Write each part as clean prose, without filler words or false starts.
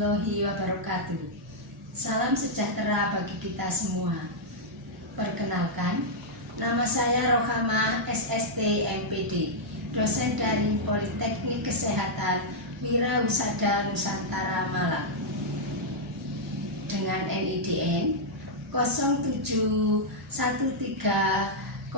warahmatullahi wabarakatuh. Salam sejahtera bagi kita semua. Perkenalkan, nama saya Rohamah SST MPD, dosen dari Politeknik Kesehatan Wirausaha Nusantara Malang. Dengan NIDN 0713037504.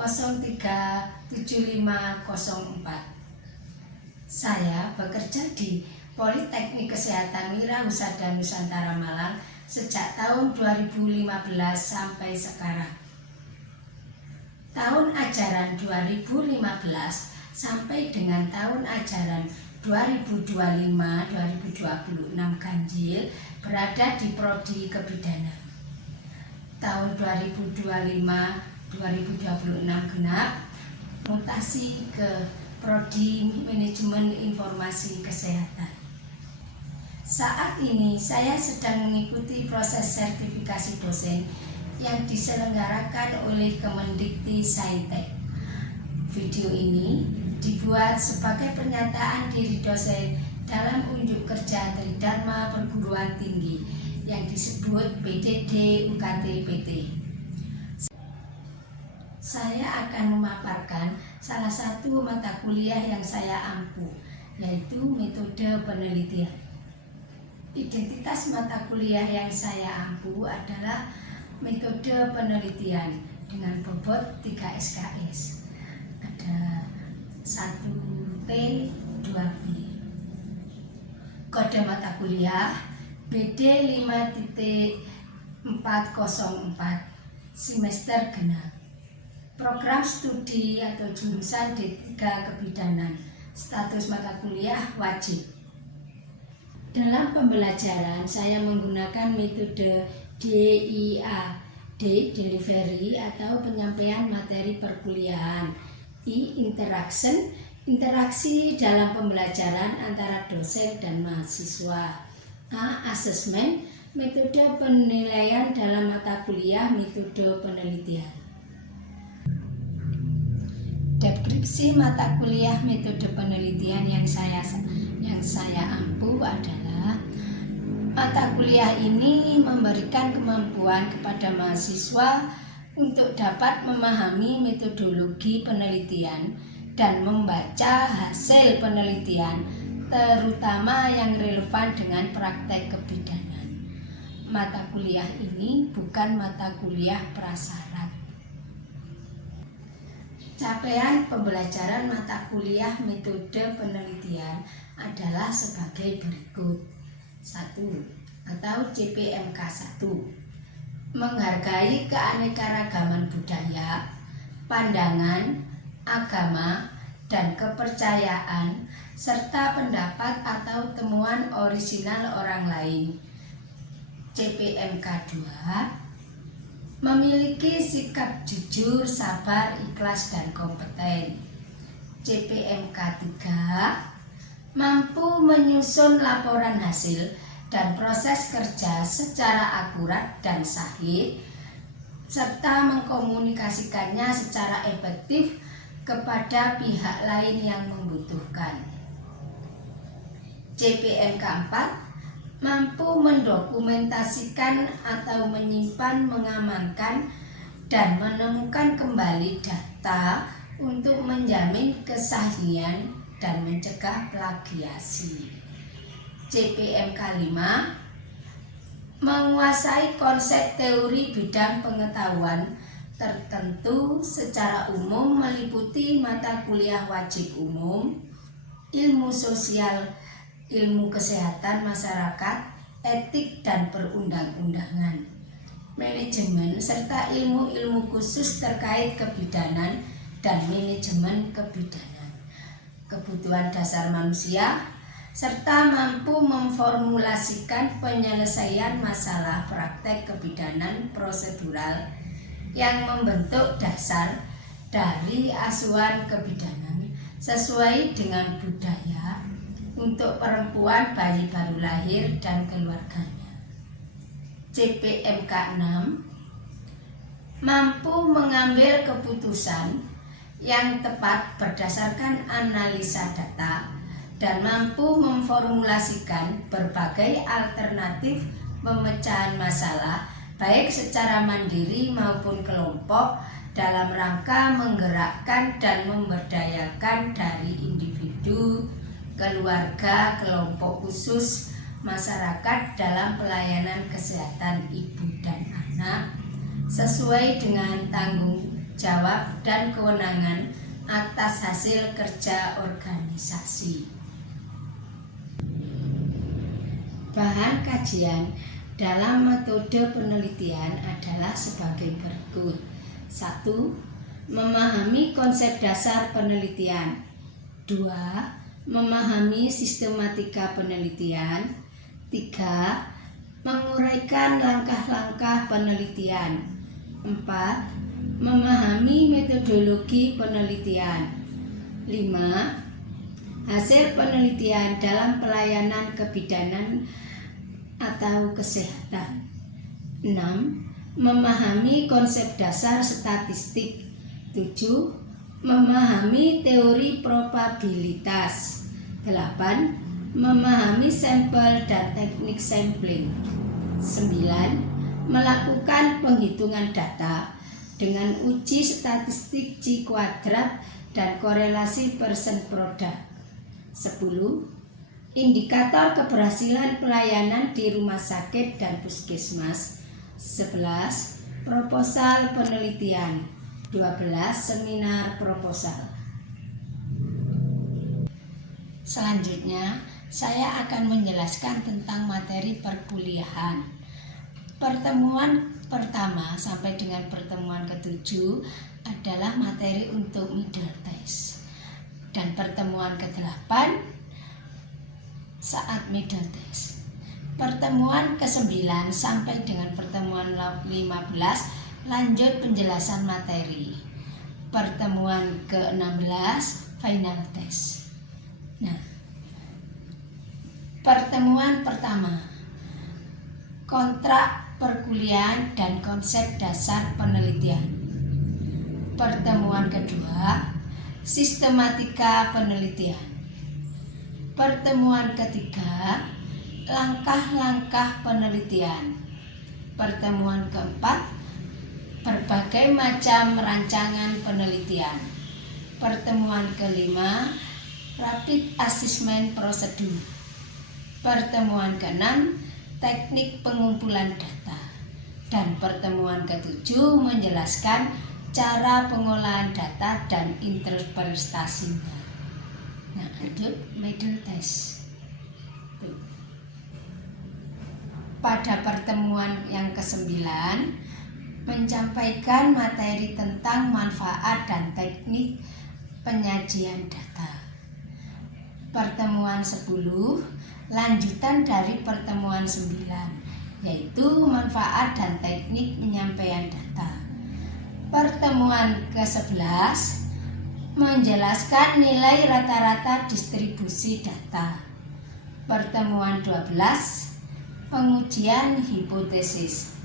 Saya bekerja di Politeknik Kesehatan Wirausaha Nusantara Malang sejak tahun 2015 sampai sekarang. Tahun ajaran 2015 sampai dengan tahun ajaran 2025-2026 ganjil berada di Prodi Kebidanan. Tahun 2025-2026 genap mutasi ke Prodi Manajemen Informasi Kesehatan. Saat ini saya sedang mengikuti proses sertifikasi dosen yang diselenggarakan oleh Kemendikti-Saintek. Video ini dibuat sebagai pernyataan diri dosen dalam unjuk kerja Tridharma Perguruan Tinggi yang disebut PDD UKT PT. Saya akan memaparkan salah satu mata kuliah yang saya ampu, yaitu metode penelitian. Identitas mata kuliah yang saya ampu adalah metode penelitian dengan bobot 3 SKS. Ada 1P, 2B. Kode mata kuliah BD 5.404 semester genap. Program studi atau jurusan D3 Kebidanan. Status mata kuliah wajib. Dalam pembelajaran saya menggunakan metode DIAD, delivery atau penyampaian materi perkuliahan. I, interaction, interaksi dalam pembelajaran antara dosen dan mahasiswa. A, assessment, metode penilaian dalam mata kuliah metode penelitian. Deskripsi mata kuliah metode penelitian yang saya ampu adalah mata kuliah ini memberikan kemampuan kepada mahasiswa untuk dapat memahami metodologi penelitian dan membaca hasil penelitian, terutama yang relevan dengan praktek kebidanan. Mata kuliah ini bukan mata kuliah prasyarat. Capaian pembelajaran mata kuliah metode penelitian adalah sebagai berikut. 1. Atau CPMK 1. Menghargai keanekaragaman budaya, pandangan, agama, dan kepercayaan, serta pendapat atau temuan orisinal orang lain. CPMK 2. Memiliki sikap jujur, sabar, ikhlas, dan kompeten. CPMK 3. Mampu menyusun laporan hasil dan proses kerja secara akurat dan sahih, serta mengkomunikasikannya secara efektif kepada pihak lain yang membutuhkan. CPMK 4. Mampu mendokumentasikan atau menyimpan, mengamankan, dan menemukan kembali data untuk menjamin kesahihan dan mencegah plagiasi. CPMK 5. Menguasai konsep teori bidang pengetahuan tertentu secara umum meliputi mata kuliah wajib umum, ilmu sosial, ilmu kesehatan masyarakat, etik dan perundang-undangan, manajemen, serta ilmu-ilmu khusus terkait kebidanan dan manajemen kebidanan, kebutuhan dasar manusia, serta mampu memformulasikan penyelesaian masalah praktek kebidanan prosedural yang membentuk dasar dari asuhan kebidanan sesuai dengan budaya untuk perempuan, bayi baru lahir, dan keluarganya. CPMK 6. Mampu mengambil keputusan yang tepat berdasarkan analisa data dan mampu memformulasikan berbagai alternatif pemecahan masalah baik secara mandiri maupun kelompok dalam rangka menggerakkan dan memberdayakan dari individu, keluarga, kelompok khusus, masyarakat dalam pelayanan kesehatan ibu dan anak sesuai dengan tanggung jawab dan kewenangan atas hasil kerja organisasi. Bahan kajian dalam metode penelitian adalah sebagai berikut. 1. Memahami konsep dasar penelitian. 2. Memahami sistematika penelitian. 3. Menguraikan langkah-langkah penelitian. 4. Memahami metodologi penelitian. 5. Hasil penelitian dalam pelayanan kebidanan atau kesehatan. 6. Memahami konsep dasar statistik. 7. Memahami teori probabilitas. 8. Memahami sampel dan teknik sampling. 9. Melakukan penghitungan data dengan uji statistik Chi kuadrat dan korelasi persen produk. 10. Indikator keberhasilan pelayanan di rumah sakit dan puskesmas. 11. Proposal penelitian. 12. Seminar proposal. Selanjutnya, saya akan menjelaskan tentang materi perkuliahan. Pertemuan pertama sampai dengan pertemuan ke-7 adalah materi untuk middle test. Dan pertemuan ke-8 saat middle test. Pertemuan ke-9 sampai dengan pertemuan 15 lanjut penjelasan materi. Pertemuan ke-16 final test. Nah, pertemuan pertama, kontrak perkuliahan dan konsep dasar penelitian. Pertemuan kedua, sistematika penelitian. Pertemuan ketiga, langkah-langkah penelitian. Pertemuan keempat, berbagai macam rancangan penelitian. Pertemuan kelima, rapid assessment prosedur. Pertemuan keenam, teknik pengumpulan data. Dan pertemuan ketujuh menjelaskan cara pengolahan data dan interpretasinya. Nah, lanjut middle test. Pada pertemuan yang ke-9 menyampaikan materi tentang manfaat dan teknik penyajian data. Pertemuan 10 lanjutan dari pertemuan 9, yaitu manfaat dan teknik penyampaian data. Pertemuan ke-11 menjelaskan nilai rata-rata distribusi data. Pertemuan 12 pengujian hipotesis.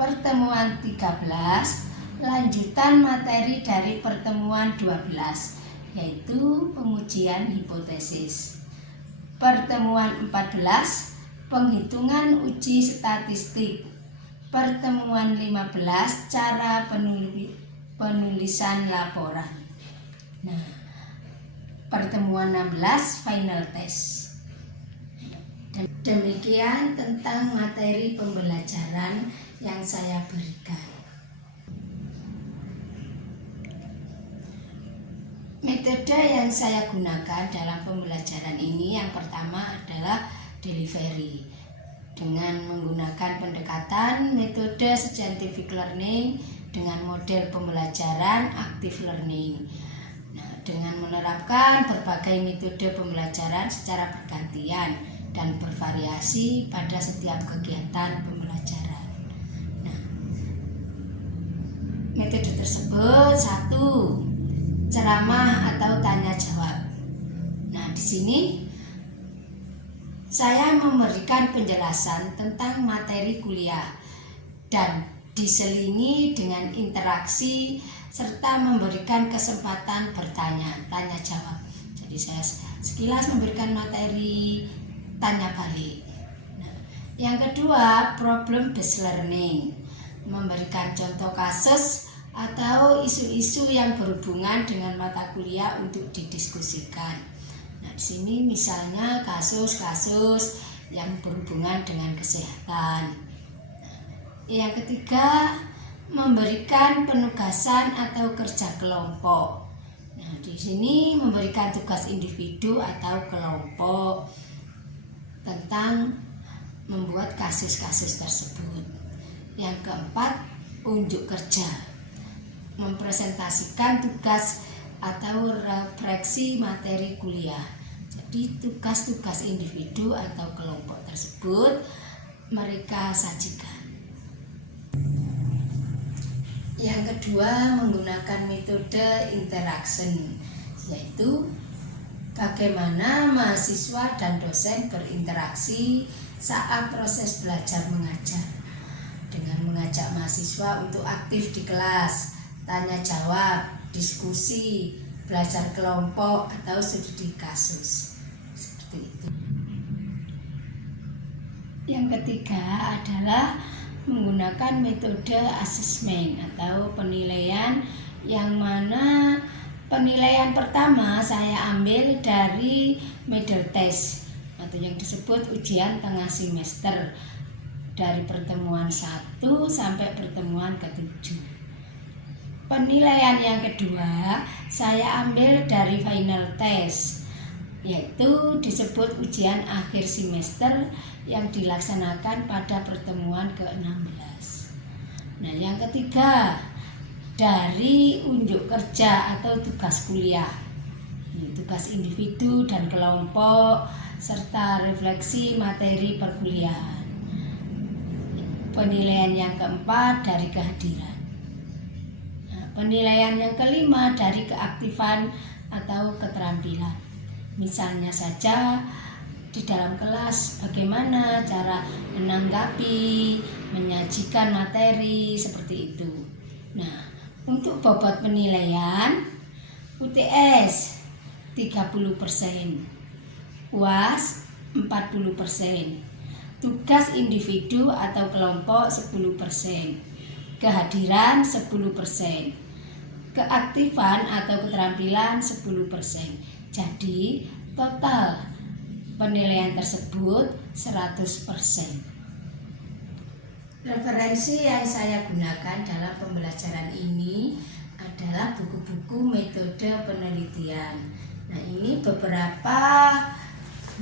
Pertemuan 13 lanjutan materi dari pertemuan 12, yaitu pengujian hipotesis. Pertemuan 14 penghitungan uji statistik. Pertemuan 15 cara penulisan laporan. Nah, pertemuan 16 final test. Demikian tentang materi pembelajaran yang saya berikan. Metode yang saya gunakan dalam pembelajaran ini yang pertama adalah delivery dengan menggunakan pendekatan metode scientific learning dengan model pembelajaran active learning. Nah, dengan menerapkan berbagai metode pembelajaran secara bergantian dan bervariasi pada setiap kegiatan pembelajaran. Nah, metode tersebut 1. Ceramah atau tanya jawab. Nah, di sini saya memberikan penjelasan tentang materi kuliah dan diselingi dengan interaksi serta memberikan kesempatan bertanya, tanya jawab. Jadi saya sekilas memberikan materi tanya balik. Nah, yang kedua, problem based learning, memberikan contoh kasus atau isu-isu yang berhubungan dengan mata kuliah untuk didiskusikan. Nah, di sini misalnya kasus-kasus yang berhubungan dengan kesehatan. Nah, yang ketiga, memberikan penugasan atau kerja kelompok. Nah, di sini memberikan tugas individu atau kelompok tentang membuat kasus-kasus tersebut. Yang keempat, unjuk kerja, mempresentasikan tugas atau refleksi materi kuliah. Jadi tugas-tugas individu atau kelompok tersebut mereka sajikan. Yang kedua, menggunakan metode interaction, yaitu bagaimana mahasiswa dan dosen berinteraksi saat proses belajar mengajar, dengan mengajak mahasiswa untuk aktif di kelas, tanya jawab, diskusi, belajar kelompok atau studi kasus. Seperti itu. Yang ketiga adalah menggunakan metode asesmen atau penilaian, yang mana penilaian pertama saya ambil dari middle test atau yang disebut ujian tengah semester, dari pertemuan 1 sampai pertemuan ke-7. Penilaian yang kedua saya ambil dari final test, yaitu disebut ujian akhir semester yang dilaksanakan pada pertemuan ke-16. Nah, yang ketiga dari unjuk kerja atau tugas kuliah, tugas individu dan kelompok serta refleksi materi perkuliahan. Penilaian yang keempat dari kehadiran. Nah, penilaian yang kelima dari keaktifan atau keterampilan. Misalnya saja di dalam kelas bagaimana cara menanggapi, menyajikan materi, seperti itu. Nah, untuk bobot penilaian UTS 30%, UAS 40%, tugas individu atau kelompok 10%, kehadiran 10%, keaktifan atau keterampilan 10%. Jadi total penilaian tersebut 100%. Referensi yang saya gunakan dalam pembelajaran ini adalah buku-buku metode penelitian. Nah, ini beberapa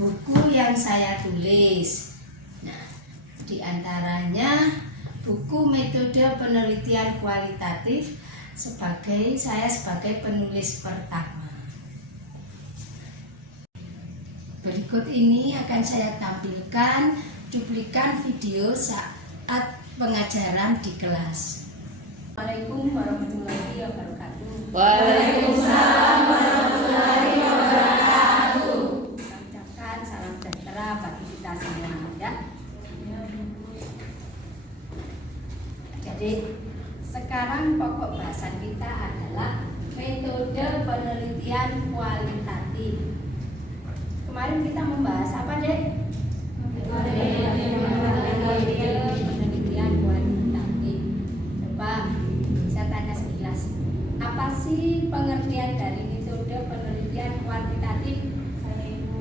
buku yang saya tulis. Nah, di antaranya buku metode penelitian kualitatif saya sebagai penulis pertama. Berikut ini akan saya tampilkan cuplikan video saat pengajaran di kelas. Assalamualaikum warahmatullahi wabarakatuh. Waalaikumsalam warahmatullahi wabarakatuh. Saya ucapkan salam sejahtera bagi kita semua ya. Jadi sekarang pokok bahasan kita adalah metode penelitian kualitatif. Kemarin kita membahas apa, Dek? Penelitian kualitatif. Coba saya tanya sekilas, apa sih pengertian dari metode penelitian kualitatif? Saya Ibu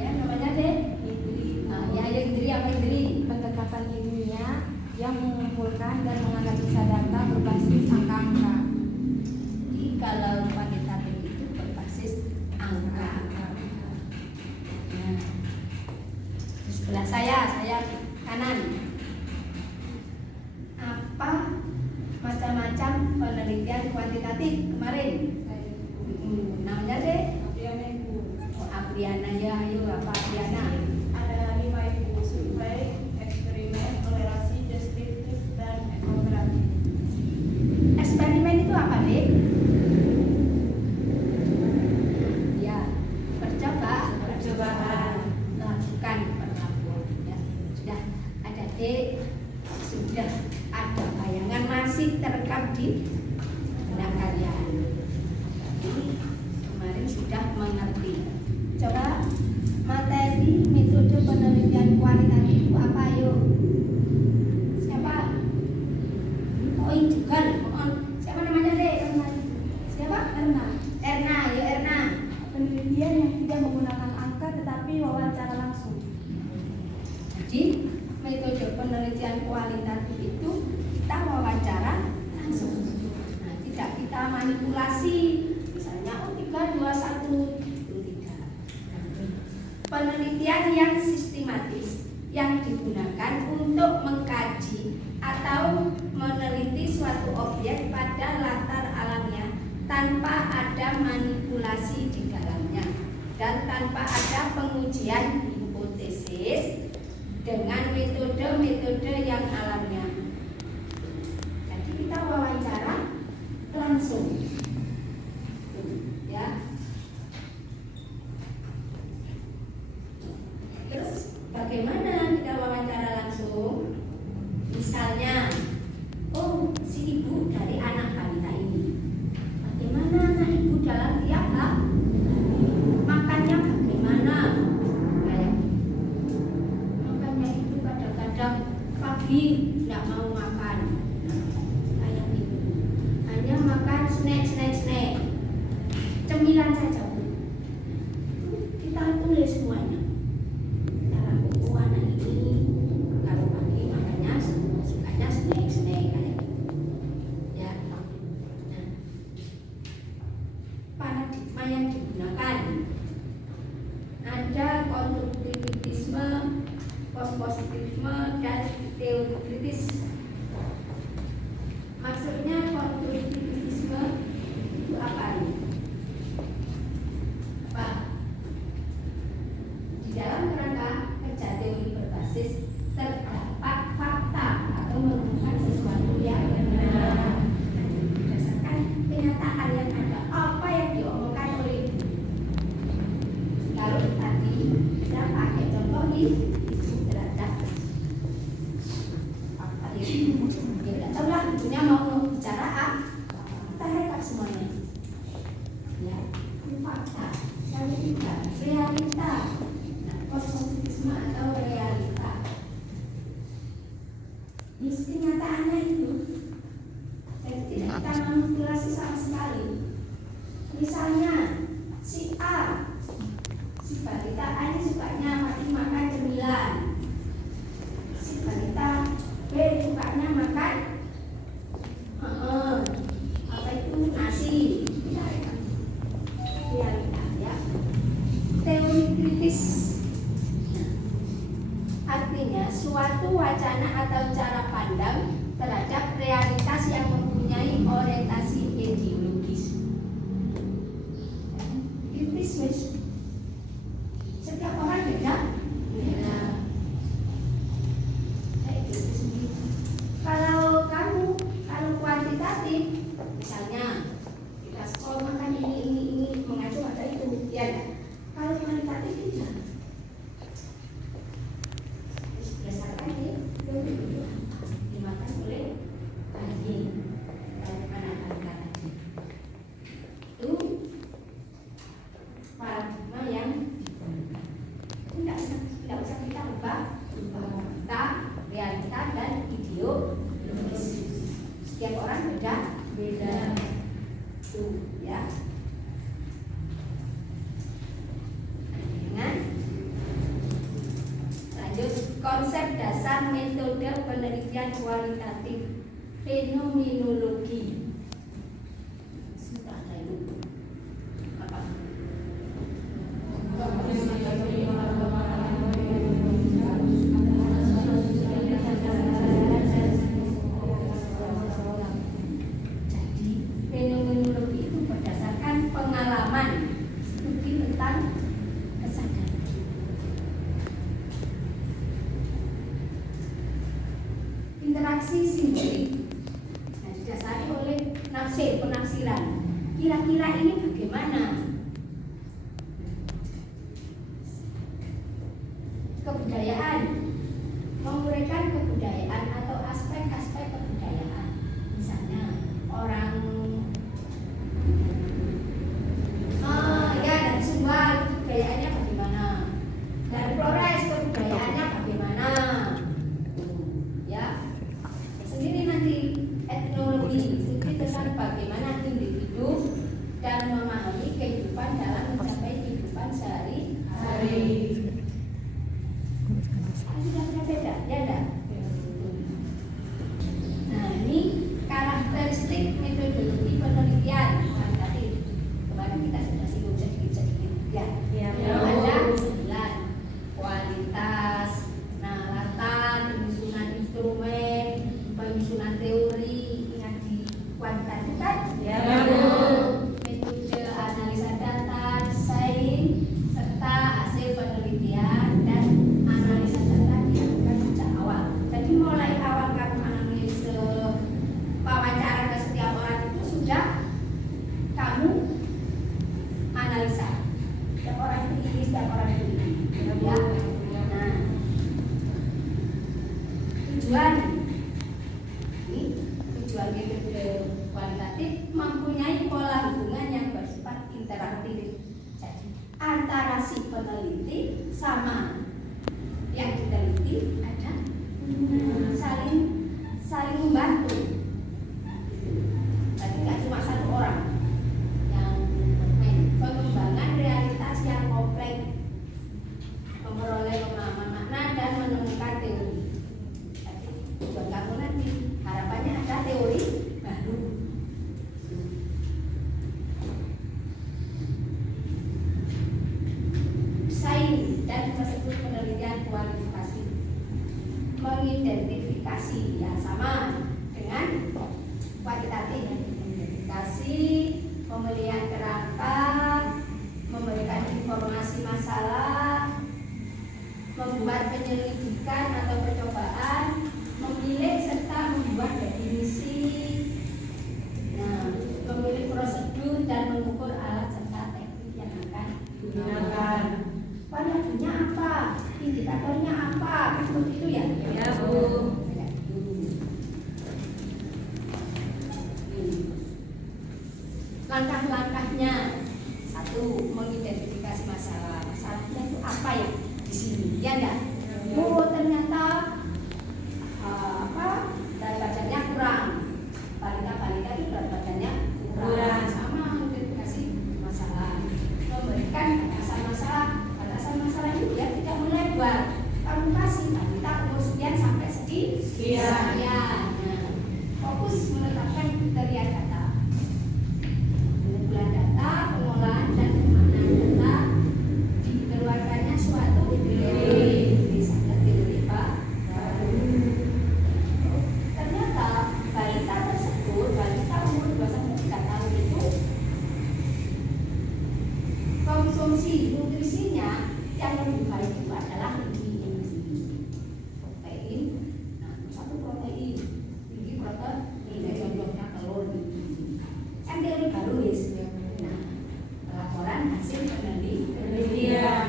Ya, namanya, Dek? Indri. Ya, Indri, apa Indri? Pendekatan ilmiah yang mengumpulkan dan menganalisa data berbasis angka-angka. Jadi kalau kualitatif itu berbasis angka. Nah, di sebelah saya kanan. Apa macam-macam penelitian kuantitatif kemarin? Namanya deh? Apriana Ibu. Oh, Apriana ya, ayo apa Apriana? Ada 5 Ibu: survei, eksperimen, toleransi, deskriptif, dan etnografi. Eksperimen itu apa, Dek? Ya, percobaan. Lakukan perlakuan ya. Sudah ada Dek, sudah ada bayangan, masih terekam di benak kalian. Jadi kemarin sudah mengerti. Coba materi metode penelitian kualitatif itu apa yuk? Siapa? Oh ini juga loh. Siapa namanya deh? Siapa? Erna, ya Erna. Penelitian yang tidak menggunakan angka tetapi wawancara langsung. Jadi metode penelitian kualitatif itu kita wawancara langsung. Nah, tidak kita manipulasi. Misalnya 3, 2, 1 itu tidak. Penelitian yang sistematis yang digunakan untuk mengkaji atau meneliti suatu objek pada latar alamnya tanpa ada manipulasi di dalamnya dan tanpa ada pengujian hipotesis dengan metode-metode yang alamiah. Jadi kita wawancara langsung, ya. Terus bagaimana kita wawancara langsung? Misalnya, oh si ibu dari anak balita ini, bagaimana anak ibu dalam tiap hari? Makannya bagaimana? Makannya itu kadang-kadang pagi tidak mau makan, kayak gitu. Hanya makan snack, cemilan saja. Kita tulis semuanya. Cara buku anak ini kalau pagi makannya sukanya snack kayak gitu. Ya. Nah, paradigma yang digunakan ada konstruktivisme, positivisme, dan teori kritis. Maksudnya konstruktivisme itu apa? Pak, di dalam kerangka kerja teori berbasis terdapat fakta atau menemukan sesuatu yang benar berdasarkan kenyataan yang ada, apa yang diomongkan oleh ibu. Kalau tadi kita pakai contoh di terhadap fakta itu, ya tidak tahu lah ibunya mau bicara apa, kita rekap semuanya. Ya, ini fakta, realita, positivisme atau realita. Ini kenyataannya itu. Jadi tidak kita manipulasi sama sekali. Misalnya si A, si balita A ini sukanya makan cemilan. Si balita B sukanya makan apa itu nasi. Realita, ya. Teori kritis artinya suatu wacana atau cara pandang terhadap realitas yang mempunyai orientasi ideologis. Kritis, wes. Setiap orang beda. Kayak gitu sendiri. Kalau kuantitatif, misalnya kita sekolah makan ini mengacu pada itu, ya kan? Kalau kualitatif tidak. Berdasarkan itu dimakan oleh bayi anak balita tadi. Itu paradigma yang tidak usah kita ubah fakta, realita dan ideologis. Setiap orang beda. Tuh, ya. Lanjut, konsep dasar metode penelitian kualitatif fenomenologi. Sudah ada itu. Apa? Jadi fenomenologi itu berdasarkan pengalaman studi tentang kesadaran. Interaksi simbolik, nah, didasari oleh penafsiran. Kira-kira ini bagaimana? Kebudayaan, menguraikan kebudayaan atau aspek-aspek kebudayaan. Misalnya orang ya dari Sumba kebudayaannya antara si peneliti sama yang diteliti ada saling membantu. Jadi nggak cuma satu orang yang bermain. Pengembangan realitas yang kompleks, memperoleh pemahaman makna dan menemukan teori. Jadi tujuan kamu nanti harapannya ada teori baru. Sains dan tersebut penelitian kualifikasi, mengidentifikasi ya sama dengan kualitatif, mengidentifikasi, pemilihan kerangka, memberikan informasi masalah, membuat penyelidikan atau percobaan, memilih serta membuat definisi, memilih prosedur dan mengukur alat serta teknik yang akan digunakan. Variabelnya apa? Indikatornya apa? Seperti itu ya? Ya, Bu. Langkah-langkahnya, satu, mengidentifikasi masalah. Masalahnya itu apa ya di sini? Ya enggak? Oh, ternyata berat badannya kurang. Balita itu berat badannya kurang. Sama mengidentifikasi masalah. Memberikan batasan masalah. Batasan masalah itu dia tidak melebar. Kamu kasih balita umur sekian sampai sekian. Nah, fokus menetapkan kriteria data. Pengumpulan data, pengolahan dan pemaknaan data, dikeluarkannya suatu teori. Misalnya teori apa? Ternyata balita tersebut, balita umur 2-3 tahun itu konsumsi nutrisinya yang lebih baik itu adalah protein. Nah, satu protein, tinggi protein, contohnya telur. Kan teori baru ya. Nah, laporan hasil penelitian.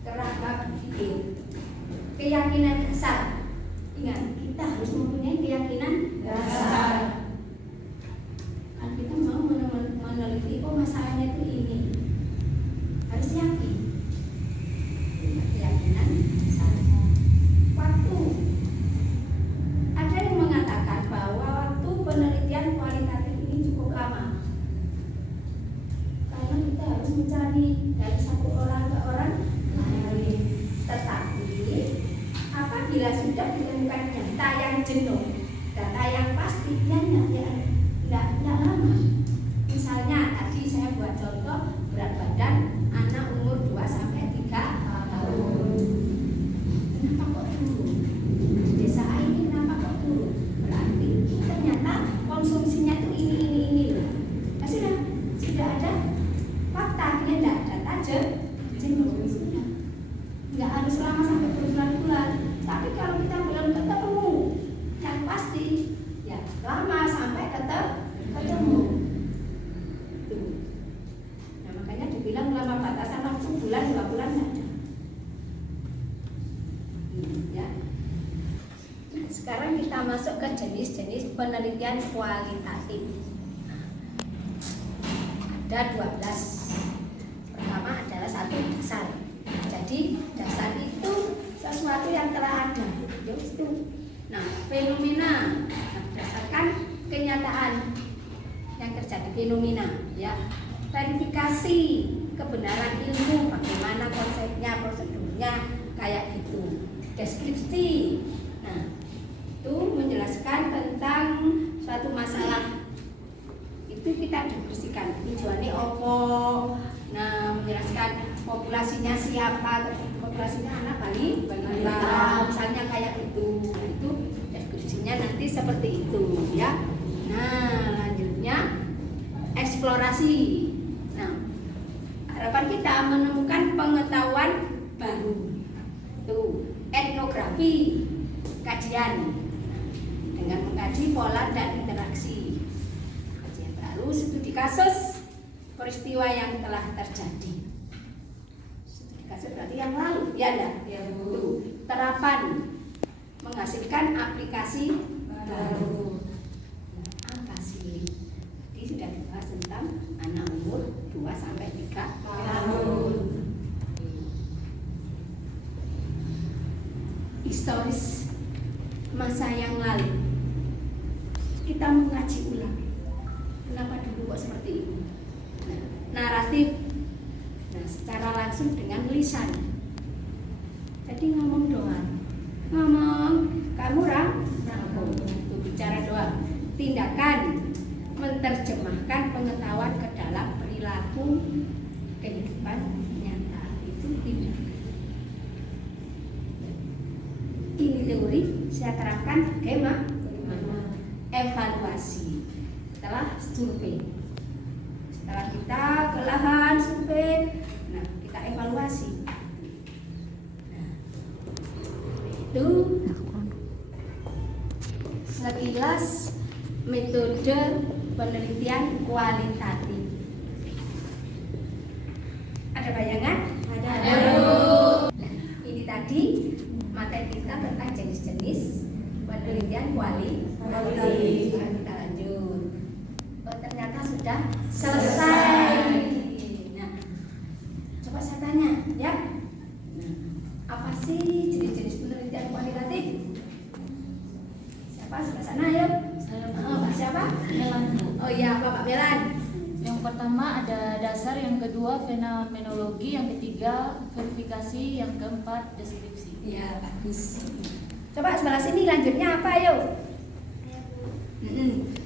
Kerangka berpikir, keyakinan dasar. Ingat, kita harus mempunyai keyakinan dasar. Kan kita mau meneliti, oh masalahnya itu ini, harus yakin. Keyakinan dasar. Waktu. Ada yang mengatakan bahwa waktu penelitian kualitatif ini cukup lama, karena kita harus mencari dari satu orang ke orang lain. Tetapi apabila sudah ditemukan data yang jenuh, data yang pasti, tidak lama. Misalnya tadi saya buat contoh berat badan anak umur 2-3 tahun. Kenapa kok turun? Di desa ini kenapa kok turun? Berarti ternyata konsumsinya itu ini loh. Nah, sudah ada fakta, tidak ada data jenuh. Nggak harus lama sampai berbulan-bulan. Tapi kalau kita belum ketemu yang pasti, ya lama sampai ketemu. Tuh. Nah, makanya dibilang lama batasan waktu bulan 2 bulan saja. Ya. Nah, sekarang kita masuk ke jenis-jenis penelitian kualitatif. Ada 12. Pertama adalah satu dasar. Jadi dasar itu sesuatu yang telah ada. Itu. Nah, fenomena berdasarkan kenyataan yang terjadi, fenomena. Ya, verifikasi kebenaran ilmu, bagaimana konsepnya, prosedurnya, kayak gitu. Deskripsi. Nah, itu menjelaskan tentang suatu masalah. Itu kita diskusikan. Tujuannya apa? Nah, menjelaskan populasinya siapa, populasinya anak balita, misalnya kayak itu. Nah, itu deskripsinya nanti seperti itu, ya. Nah, lanjutnya eksplorasi. Nah, harapan kita menemukan pengetahuan baru. Tuh, etnografi, kajian dengan mengkaji pola dan interaksi. Kajian baru, studi kasus peristiwa yang telah terjadi. Studi kasus berarti yang lalu, ya enggak? Ya, Bu. Terapan menghasilkan aplikasi baru. Apa sih? Jadi sudah dibahas 2 sampai 3 tahun. Historis masa yang lalu kita mengaji ulang. Kenapa dulu kok seperti ini? Nah, naratif. Nah, secara langsung dengan lisan. Jadi ngomong doang. Ngomong, kamu rangkum. Itu bicara doang. Tindakan, menerjemahkan pengetahuan ke dalam perilaku kehidupan nyata. Itu tindakan. Ini teori, saya terapkan bagaimana? Evaluasi setelah survei. Setelah kita ke lahan survei, nah kita evaluasi. Nah, itu sekilas metode penelitian kualitatif. Ada bayangan? Ada. Nah, ini tadi materi kita tentang jenis-jenis penelitian kualitatif. Kita lanjut. Oh, ternyata sudah selesai. Nah, coba saya tanya, ya. Nah, apa sih jenis-jenis penelitian kualitatif? Siapa sebelah sana, yuk? Pak siapa? Melan, Bu. Oh iya, Bapak Belan. Yang pertama ada dasar, yang kedua fenomenologi, yang ketiga verifikasi, yang keempat deskripsi. Iya, bagus. Coba sebelah sini lanjutnya apa, yuk?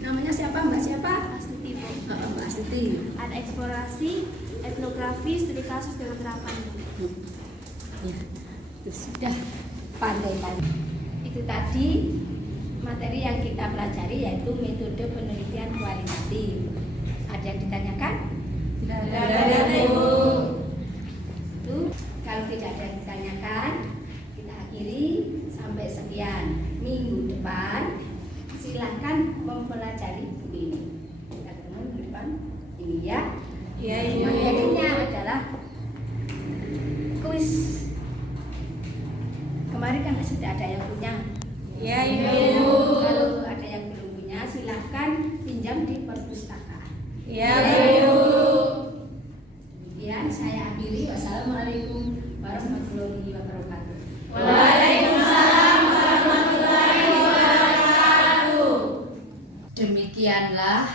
Namanya siapa, Mbak siapa? Astuti, Bu. Mbak Astuti. Ada eksplorasi, etnografi, studi kasus dan penerapan. Ya, itu sudah pandai-pandai. Itu tadi materi yang kita pelajari, yaitu metode penelitian kualitatif. Ada yang ditanyakan? Tidak ada, Bu. Itu kalau tidak ada yang ditanyakan, kita akhiri sampai sekian. Minggu depan silahkan mempelajari buku ini. Kita ketemu minggu depan ini, ya. Iya, Ibu. Materinya adalah kuis. Kemarin kan sudah ada yang punya. Iya, Ibu. Kalau ada yang belum punya, silahkan pinjam di perpustakaan. Iya, Bu. Demikian saya akhiri. Wassalamualaikum warahmatullahi wabarakatuh. Waalaikumsalam warahmatullahi wabarakatuh. Demikianlah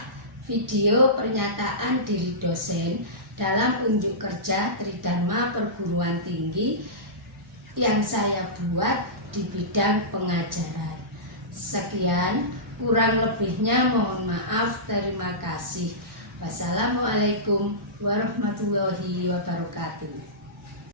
video pernyataan diri dosen dalam unjuk kerja Tridharma Perguruan Tinggi yang saya buat di bidang pengajaran. Sekian, kurang lebihnya mohon maaf, terima kasih. Wassalamualaikum warahmatullahi wabarakatuh.